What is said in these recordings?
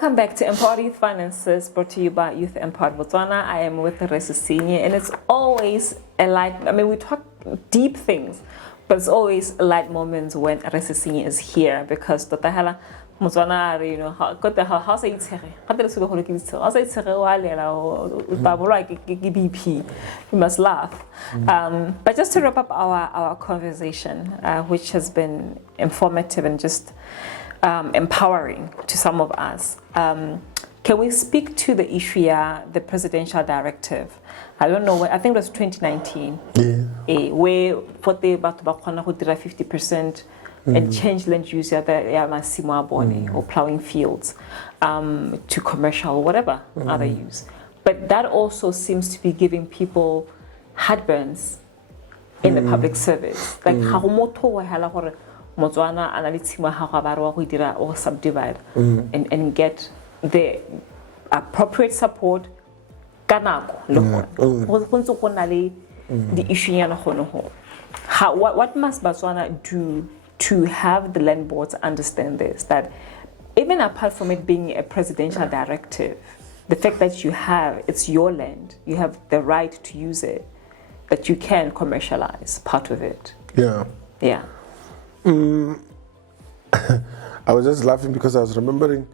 Welcome back to Empowered Youth Finances, brought to you by Youth Empowered Botswana. I am with Sesinyi, and it's always a light. I mean, we talk deep things, but it's always light moments when Sesinyi is here because Botswana, you know, how say it's here. How say it's BP. You must laugh. But just to wrap up our conversation, which has been informative and just empowering to some of us. Can we speak to the issue, the presidential directive? I don't know, I think it was 2019, where what they about 50% and change land use or plowing fields to commercial, whatever other use. But that also seems to be giving people heartburns in the public service. Like how Botswana or subdivide and get the appropriate support the issue what must Botswana do to have the land boards understand this, that even apart from it being a presidential directive, the fact that it's your land, you have the right to use it, that you can commercialize part of it. Yeah. I was just laughing because I was remembering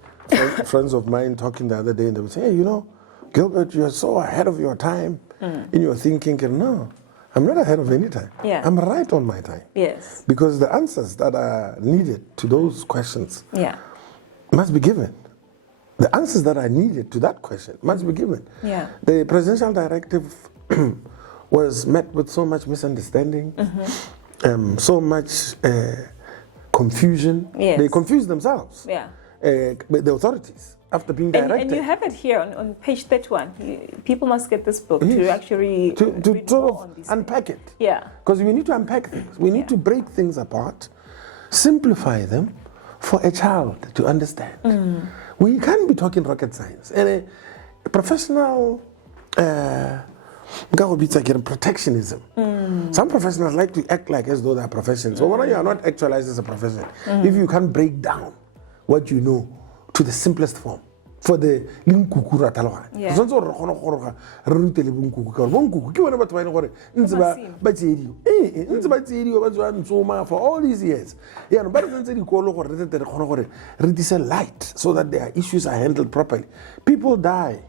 friends of mine talking the other day, and they would say, hey, you know, Gilbert, you're so ahead of your time in your thinking. And no, I'm not ahead of any time. I'm right on my time. Yes. Because the answers that are needed to those questions must be given. The answers that are needed to that question must be given. The presidential directive was met with so much misunderstanding. So much confusion. They confused themselves. The authorities after being directed. And you have it here on page 31. People must get this book to actually to sort of unpack it. Because we need to unpack things. We need to break things apart, simplify them for a child to understand. We can't be talking rocket science. And a professional protectionism. Some professionals like to act like as though they are professions. So when you are not actualized as a profession, if you can break down what you know to the simplest form, for the linkukura talwa. For all these years. It is a light so that their issues are handled properly. People die.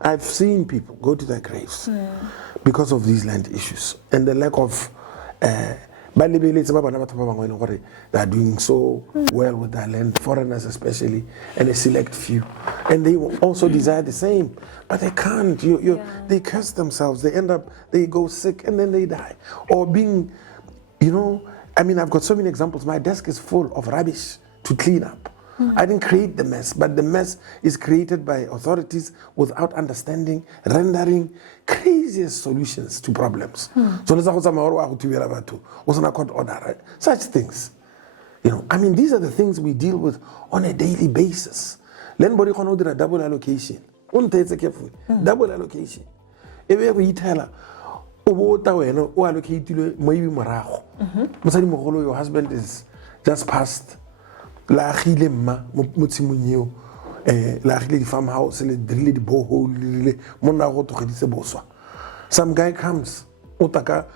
I've seen people go to their graves because of these land issues and the lack of they are doing so well with their land, foreigners especially, and a select few. And they also desire the same, but they can't. They curse themselves. They go sick and then they die. Or being, I've got so many examples. My desk is full of rubbish to clean up. I didn't create the mess, but the mess is created by authorities without understanding, rendering craziest solutions to problems. So such things. These are the things we deal with on a daily basis. Double allocation. Double allocation. If we tell her, your husband is just passed. La khile mma motsimonyeo la khile di farmhouse le drille di borehole le monna go togeditse boswa. Some guy comes otaka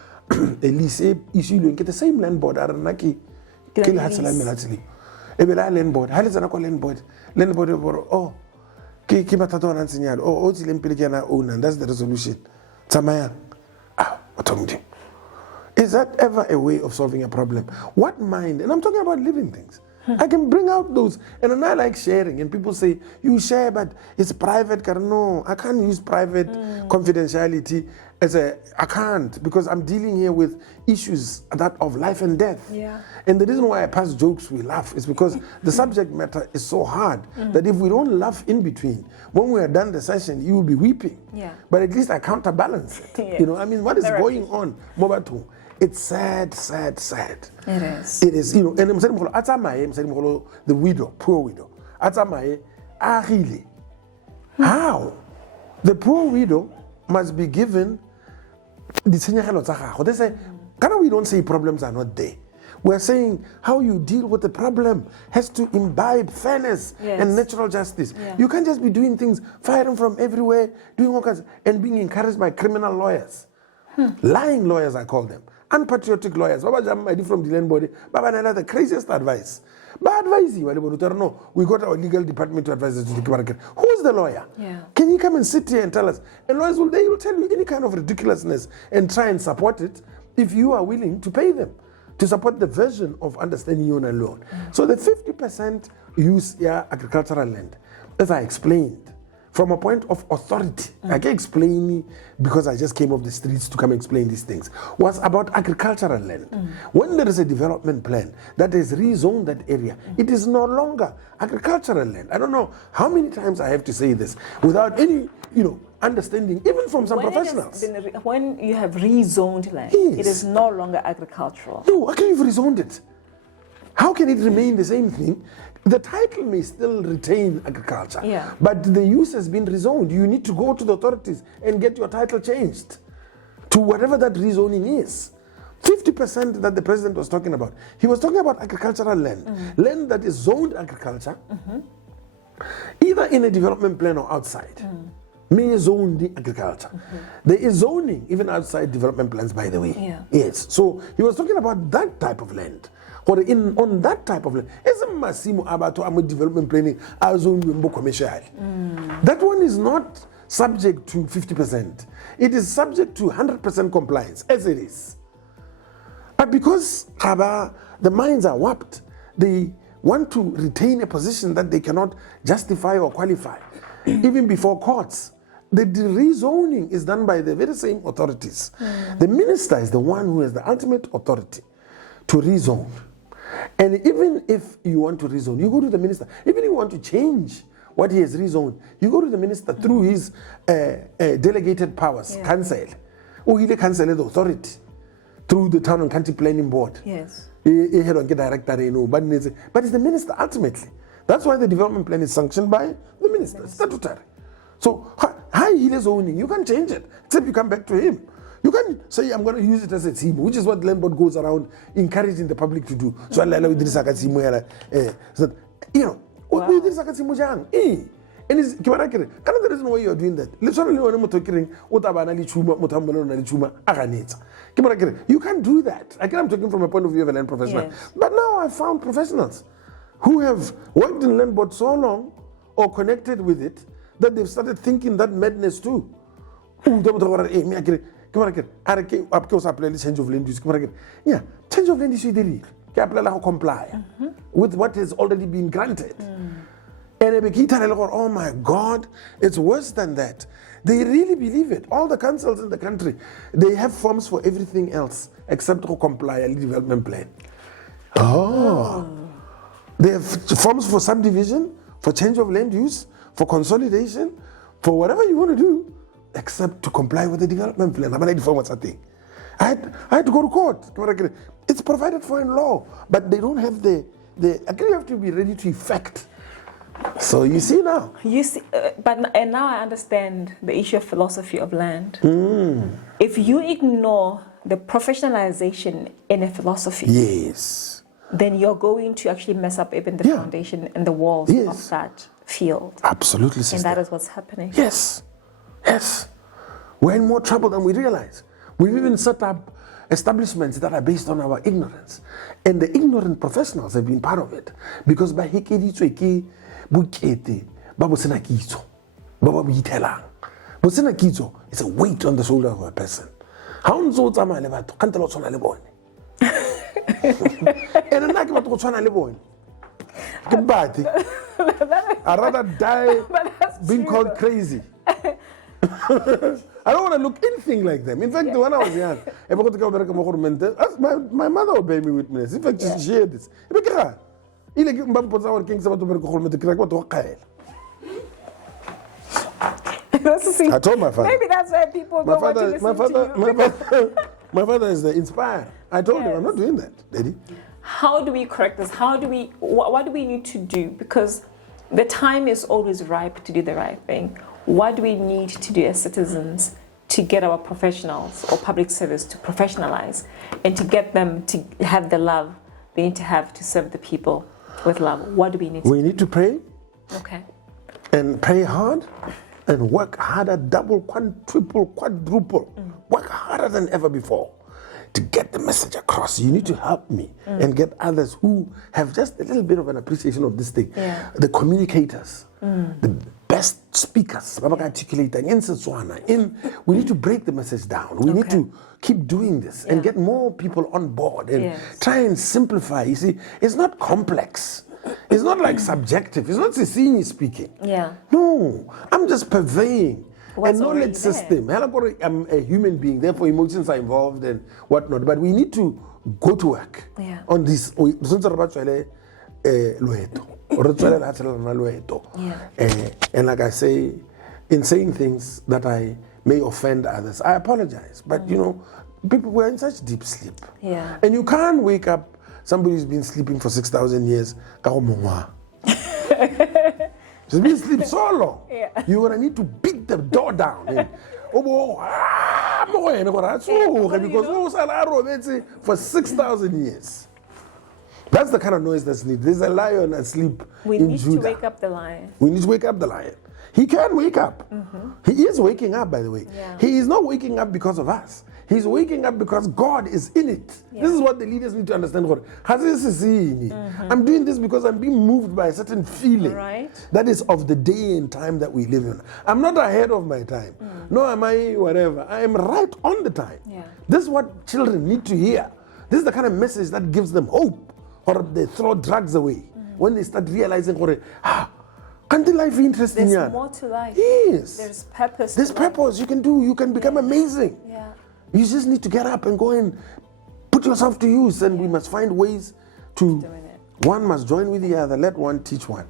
elise isilo ke the same land board are nna ke le hatsela melatsile e be la land board ha le tsana kwa land board ke batata wana ntsenyalo o tsile mpele ke na owner, and that's the resolution tsamaya otomdi. Is that ever a way of solving a problem? What mind? And I'm talking about living things. I can bring out those, and I like sharing. And people say, you share, but it's private. No, I can't use private confidentiality I can't, because I'm dealing here with issues that of life and death. And the reason why I pass jokes, we laugh, is because the subject matter is so hard that if we don't laugh in between, when we are done the session, you will be weeping. But at least I counterbalance it. What is going on? It's sad, sad, sad. It is. It is, and the widow, poor widow. How? The poor widow must be given the tshenyegelo tsa gago. They say, we don't say problems are not there. We're saying how you deal with the problem has to imbibe fairness and natural justice. You can't just be doing things, firing from everywhere, doing all kinds, and being encouraged by criminal lawyers. Lying lawyers, I call them. Unpatriotic lawyers. Baba Jam from the land body. Baba Nala, the craziest advice. But advise you, no, we got our legal department to advise us to the market. Who's the lawyer? Can you come and sit here and tell us? And lawyers will tell you any kind of ridiculousness and try and support it if you are willing to pay them to support the version of understanding you alone. So the 50% use agricultural land, as I explained, from a point of authority, I can explain because I just came off the streets to come explain these things, was about agricultural land. When there is a development plan that has rezoned that area, it is no longer agricultural land. I don't know how many times I have to say this without any, understanding, even from some professionals. When you have rezoned land, it is no longer agricultural. No, how can you rezoned it? How can it remain the same thing? The title may still retain agriculture, but the use has been rezoned. You need to go to the authorities and get your title changed to whatever that rezoning is. 50% that the president was talking about, he was talking about agricultural land, land that is zoned agriculture, either in a development plan or outside. May zone the agriculture. There is zoning even outside development plans, by the way. Yes, so he was talking about that type of land. Or on that type of land, development planning commercial. That one is not subject to 50%. It is subject to 100% compliance, as it is. But because the minds are warped, they want to retain a position that they cannot justify or qualify, even before courts. The rezoning is done by the very same authorities. The minister is the one who has the ultimate authority to rezone. And even if you want to rezone, you go to the minister. Even if you want to change what he has rezoned, you go to the minister through his delegated powers, council. Or he council the authority through the town and county planning board. Yes. But it's the minister ultimately. That's why the development plan is sanctioned by the minister, statutory. So high hill zoning, you can change it, except you come back to him. You can say, I'm going to use it as a team, which is what land board goes around encouraging the public to do. So, and there is no reason why you are doing that. You can't do that. Again, I'm talking from a point of view of a land professional. But now I found professionals who have worked in land board so long or connected with it that they've started thinking that madness too. Change of land use. Yeah, change of land use comply with what has already been granted. And oh my God, it's worse than that. They really believe it. All the councils in the country, they have forms for everything else except to comply a development plan. They have forms for subdivision, for change of land use, for consolidation, for whatever you want to do, except to comply with the development plan. I had to go to court. It's provided for in law, but they don't have you have to be ready to effect. So you see now. You see, and now I understand the issue of philosophy of land. If you ignore the professionalization in a philosophy, then you're going to actually mess up even the foundation and the walls of that field. Absolutely, sister. And that is what's happening. Yes. We're in more trouble than we realize. We've even set up establishments that are based on our ignorance. And the ignorant professionals have been part of it. Because by it's a weight on the shoulder of a person. I'd rather die being called crazy. I don't want to look anything like them. In fact, when I was young, my mother would bear me witness. In fact, she shared this. I told my father. Maybe that's why people don't want to listen to you. My father is the inspired. I told him, I'm not doing that, Daddy. How do we correct this? What do we need to do? Because the time is always ripe to do the right thing. What do we need to do as citizens to get our professionals or public service to professionalize and to get them to have the love they need to have to serve the people with love? What do we need to We need to pray Okay. and pray hard and work harder, double, quadruple, quadruple. Work harder than ever before to get the message across. You need to help me and get others who have just a little bit of an appreciation of this thing. Yeah. The communicators, the best speakers, in Setswana, we need to break the message down. We need to keep doing this and get more people on board and try and simplify. You see, it's not complex. It's not like subjective. It's not Sesinyi speaking. Yeah. No, I'm just purveying What's a knowledge already there. system. I'm a human being, therefore emotions are involved and whatnot. But we need to go to work on this. And like I say, in saying things that I may offend others, I apologize. But you know, people were in such deep sleep. Yeah. And you can't wake up somebody who's been sleeping for 6,000 years. She's been asleep so long. Yeah. You're gonna need to beat the door down. And, because for 6,000 years. That's the kind of noise that's needed. There's a lion asleep We in need Judah. to wake up the lion. We need to wake up the lion. He can wake up. He is waking up, by the way. Yeah. He is not waking up because of us. He's waking up because God is in it. This is what the leaders need to understand. I'm doing this because I'm being moved by a certain feeling Right. that is of the day and time that we live in. I'm not ahead of my time. No, am I whatever. I am right on the time. Yeah. This is what children need to hear. This is the kind of message that gives them hope, or they throw drugs away when they start realizing, can't the life be interesting? There's more to life. Yes. There's purpose. There's to life. purpose. You can become amazing. Yeah. You just need to get up and go and put yourself to use, and we must find ways to. Doing it. One must join with the other. Let one teach one.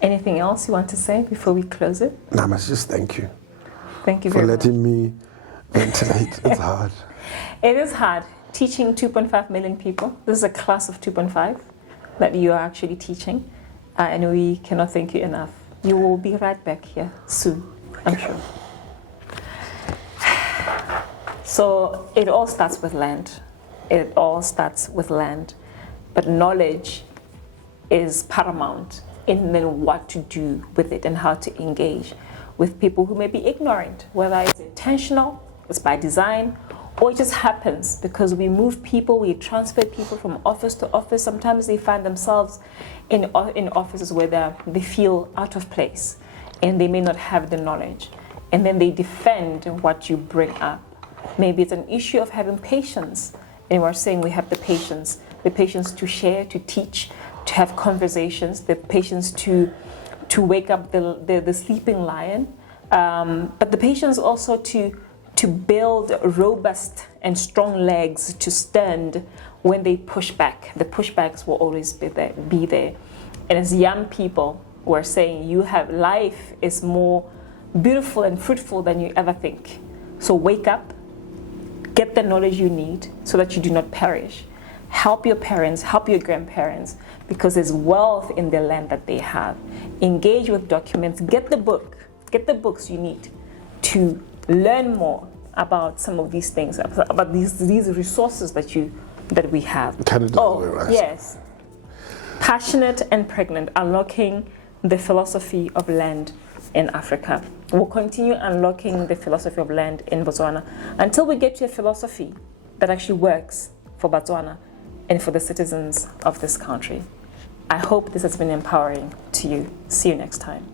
Anything else you want to say before we close it? I must just thank you Thank you for very much. letting me ventilate. It's hard. It is hard teaching 2.5 million people. This is a class of 2.5 that you are actually teaching, and we cannot thank you enough. You will be right back here soon, I'm sure. So it all starts with land. It all starts with land. But knowledge is paramount in then what to do with it and how to engage with people who may be ignorant, whether it's intentional, it's by design, or it just happens because we move people, we transfer people from office to office. Sometimes they find themselves in offices where they feel out of place and they may not have the knowledge. And then they defend what you bring up. Maybe it's an issue of having patience. And we're saying we have the patience to share, to teach, to have conversations, the patience to wake up the sleeping lion, but the patience also to build robust and strong legs to stand when they push back. The pushbacks will always be there. And as young people, we're saying life is more beautiful and fruitful than you ever think. So wake up, get the knowledge you need so that you do not perish. Help your parents, help your grandparents, because there's wealth in the land that they have. Engage with documents, get the books you need to learn more about some of these things, about these resources that we have. Yes. Passionate and pregnant, unlocking the philosophy of land in Africa. We'll continue unlocking the philosophy of land in Botswana until we get to a philosophy that actually works for Botswana and for the citizens of this country. I hope this has been empowering to you. See you next time.